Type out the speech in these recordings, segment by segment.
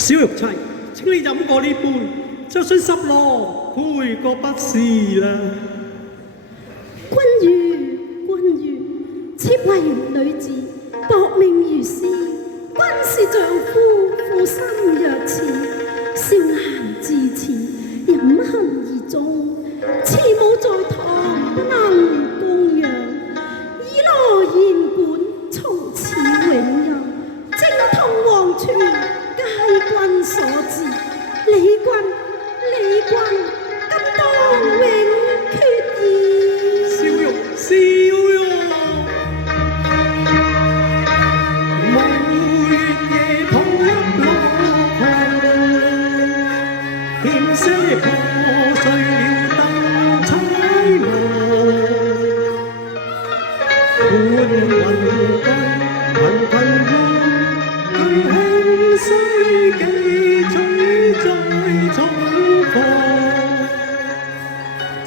小玉妻，請你飲過呢杯，就算十郎配過不是啦。君如，妾為女子，薄命如斯，君是丈夫，負心若此，少顏至此，飲恨而終，慈母在堂不能供養，以羅燕館從此永有，正統皇權皆君所治，李君今當永決意。笑容，笑容，無月夜抱一落欠些破碎了燈彩路，半雲堆貧貧怨，巨興世紀取再重逢。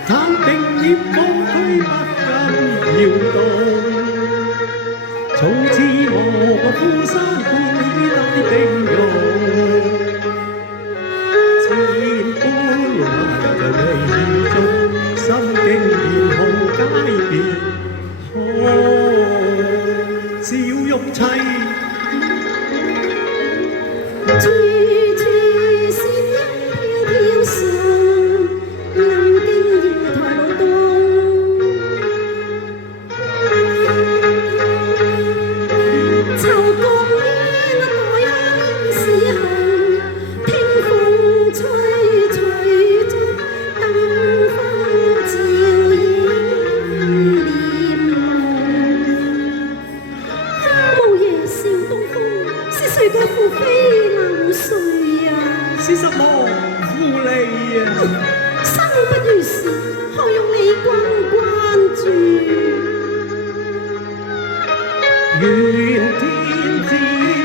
坦定業光區不敢搖動，從此我富山半倚低冰融，千般懷着離蹤，心經然紅街邊，小玉妻。處處是煙飄飄上，臨經夜台路東。秋光煙待香市紅，聽風吹吹竹，燈光照映簾夢。無夜笑東風，是誰個父妃冷睡啊？是什麼負你啊？生不如是，何用你君關注？願天知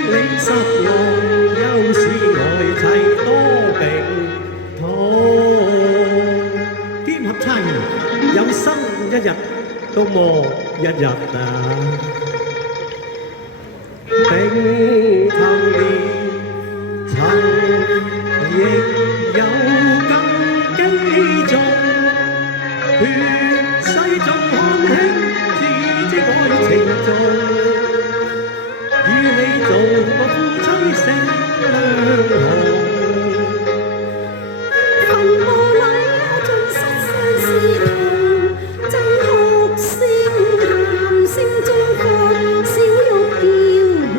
你失落，又是愛妻多病痛。兼合妻有生一日都莫一日啊！頂頭年曾亦有根基重，勸世眾看輕自知愛情重。與你做個夫妻性兩行，墳墓裏可盡失相思痛，爭哭聲喊聲中放，小玉叫回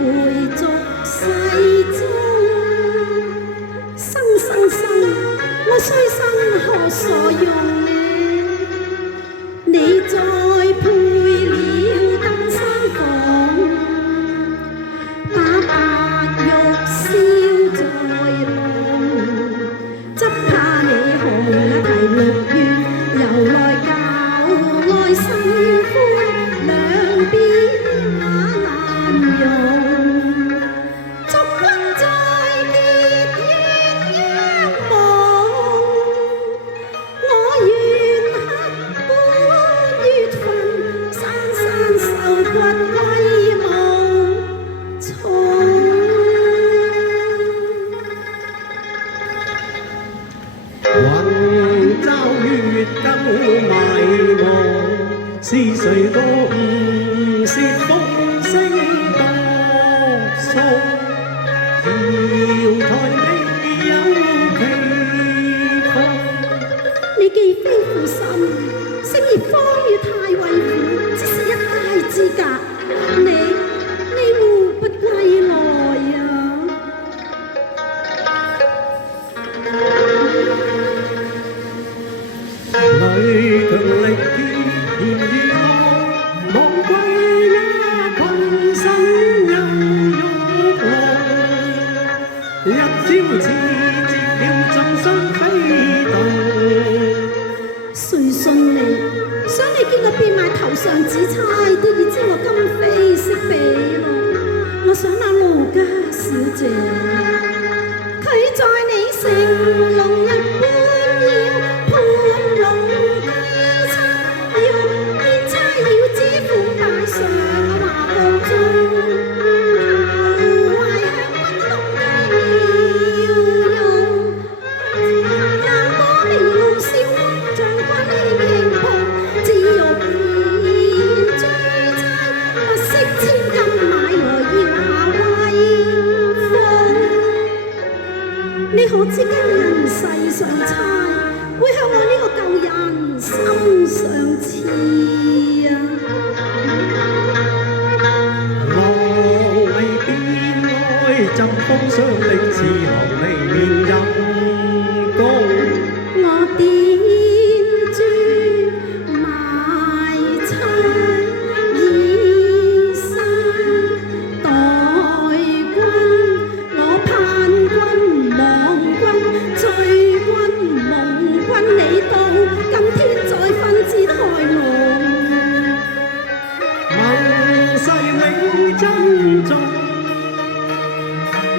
俗世中。生，我雖生何所用呢？你再配了登山房，把白玉燒在籠，執怕你紅提六月，又來教愛新歡，兩邊那難容。逐君再結鴛鴦夢，我願刻本月份，山受骨歸無從。雲罩月更迷茫，是誰個誤舌風聲多送？瑤台未有奇峰。你既非負心，星葉方與太尉府，只是一街之隔，你互不歸來啊！女強力健如我，望歸鴉群身有玉龍，一朝似接了眾生飛動。誰信你？想你見我變賣頭上紫釵，都已知我今非昔比咯。我想那盧家小姐，佢在你成龍一般要盤龍歸七玉，見差要指款帶上華報中，懷香溫東家廟。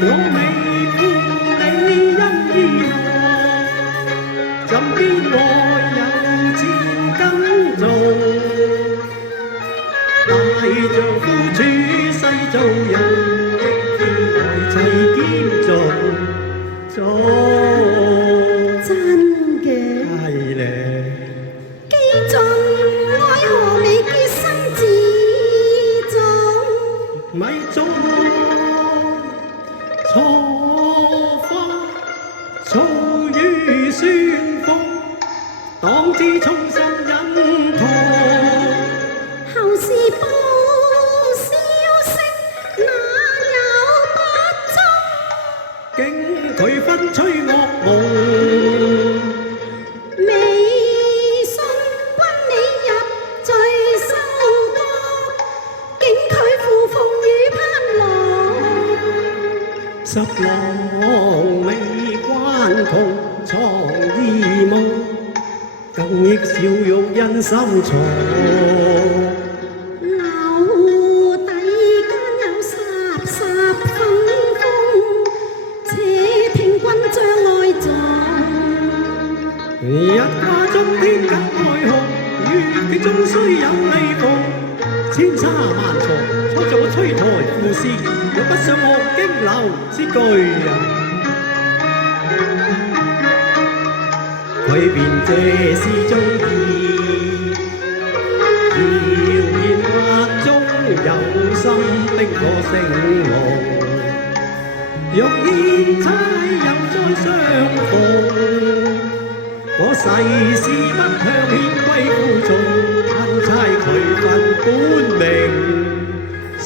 我未負你恩義何，怎biết我有千斤重？大丈夫處世做人，亦要來齊兼做。真嘅，係咧，既盡愛河未結生自重，咪做錯花草與旋風，當知衷心忍痛。後事報消息，哪有不忠？經佢分吹惡夢，未信君你入罪收割，竟拒負風雨攀浪。十郎未關痛藏異夢，更憶笑欲因心藏。樓底間有霎霎分風，且聽君將愛葬。日掛中天隔愛紅，月嘅終須有離逢。千差萬錯，錯做我吹台故事，若不想我經流之句啊！佢便這是中意，謠言惑中有心的我姓黃。若天差又再相逢，我誓事不向獻歸負重，親差佢份本命數。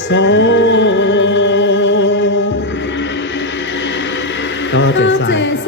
多謝晒。